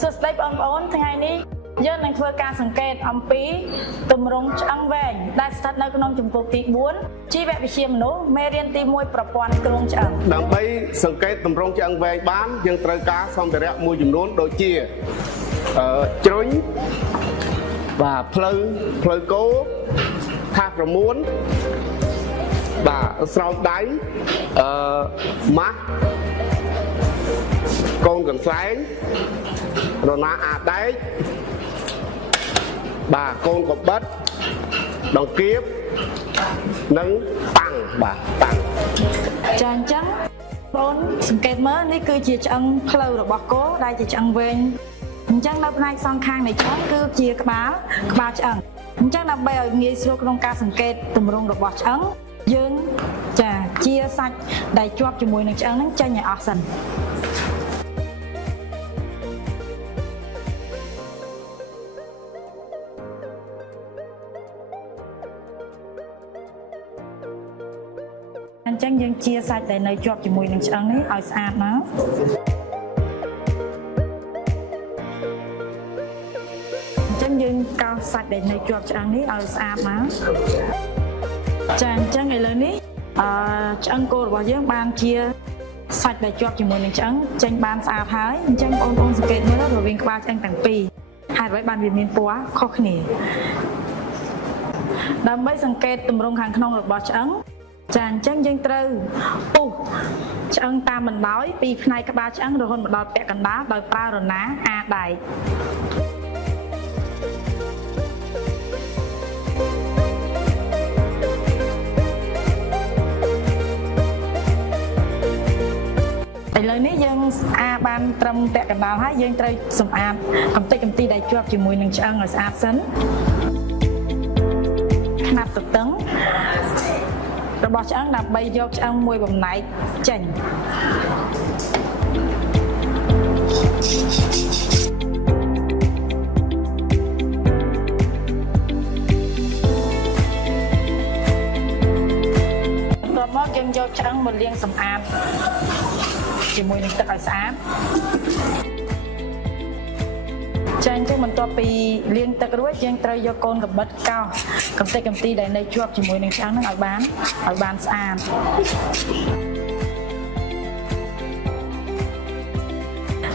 សួស្តីបងប្អូនថ្ងៃនេះយើងនឹងធ្វើការសង្កេតអំពីទម្រង់ឆ្អឹងវែងដែលស្ថិតនៅក្នុងជំពូកទី4ជីវវិទ្យាមនុស្សមេរៀនទី1ប្រព័ន្ធគ្រោងឆ្អឹងដើម្បីសង្កេតទម្រង់ឆ្អឹងវែងបានយើងត្រូវការសម្ភារៈមួយចំនួនដូចជាជ្រុញបាទផ្លូវគោថាស9បាទស្រោមដៃម៉ាស់កូនកន្សែងរណាអាដែកបាទកូនកបិតដង្កៀបនិងតាំងបាទតាំងចាអញ្ចឹងបងសង្កេតមើលនេះគឺជាឆ្អឹងផ្លូវរបស់គោដែលជាឆ្អឹងវែងអញ្ចឹងនៅផ្នែកសងខាងនៃឆ្អឹងគឺជាក្បាលឆ្អឹងអញ្ចឹងដើម្បីឲ្យងាយស្រួលក្នុងការសង្កេតទម្រង់របស់ឆ្អឹងយើងចាជាសាច់ដែលជាប់ជាមួយនឹងឆ្អឹងហ្នឹងចេញឲ្យអស់សិនអញ្ចឹងយើងជាសាច់ដែលនៅជាប់ជាមួយនឹងឆ្អឹងនេះឲ្យស្អាតមកអញ្ចឹងយើងកោសសាច់ដែលនៅជាប់ឆ្អឹងនេះឲ្យស្អាតមកចាអញ្ចឹងឥឡូវនេះឆ្អឹងគោរបស់យើងបានជាសាច់ដែលជាប់ជាមួយនឹងឆ្អឹងចេញបានស្អាតហើយអញ្ចឹងបងប្អូនសង្កេតមើលរវាងក្បាលឆ្អឹងទាំងពីរហេតុអ្វីបានវាមានពណ៌ខុសគ្នាដើម្បីសង្កេតទម្រង់ខាងក្នុងរបស់ឆ្អឹងចាអញ្ចឹងយើងត្រូវពុះឆ្អឹងតាមបណ្ដោយពីផ្នែកក្បាលឆ្អឹងរហូតមកដល់ពាក់កណ្ដាលដោយប្រើរណាអាដែកឥឡូវនេះយើងបានត្រឹមពាក់កណ្ដាលហើយយើងត្រូវសម្អាតកំទេចកំទីដែលជាប់ជាមួយនឹងឆ្អឹងឲ្យស្អាតសិនខ្នាប់ទទឹងរបស់ឆ្អឹងដើម្បីយកឆ្អឹងមួយបំណែកចេញបន្ទាប់មកយើងយកឆ្អឹងមកលាងសម្អាតជាមួយនឹងទឹកឲ្យស្អាតចាអញ្ចឹងបន្ទាប់ពីលាងទឹករួចយើងត្រូវយកកូនកបិតកោសកំទេចកំទីដែលនៅជាប់ជាមួយនឹងឆ្អឹងហ្នឹងឲ្យបានស្អាត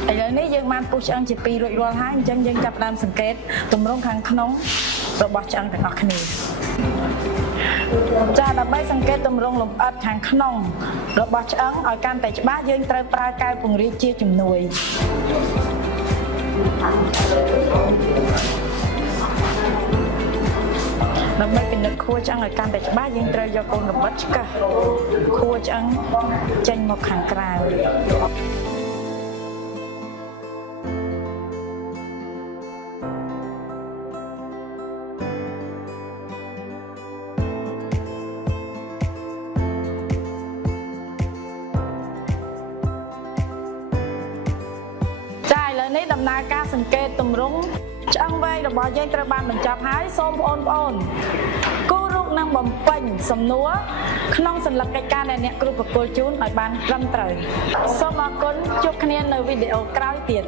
ឥឡូវនេះយើងបានពុះឆ្អឹងជាពីររួចរាល់ហើយអញ្ចឹងយើងចាប់ផ្ដើមសង្កេតទម្រង់ខាងក្នុងរបស់ឆ្អឹងទាំងអស់គ្នាចាដើម្បីសង្កេតទម្រង់លម្អិតខាងក្នុងរបស់ឆ្អឹងឲ្យកាន់តែច្បាស់យើងត្រូវប្រើកែវពង្រីកជាជំនួយដើម្បីពិនិត្យខួរឆ្អឹងឲ្យកាន់តែច្បាស់យើងត្រូវយកកូនកបិតឆ្កឹះខួរឆ្អឹងចេញមកខាងក្រៅនេះដំណើរការសង្កេតទម្រង់ឆ្អឹងវែងរបស់យើងត្រូវបានបញ្ចប់ហើយសូមបងប្អូនគូររូបនិងបំពេញសំណួរក្នុងសញ្ញាកិច្ចការដែលអ្នកគ្រូប្រគល់ជូនឲ្យបានត្រឹមត្រូវសូមអរគុណជួបគ្នានៅវីដេអូក្រោយទៀត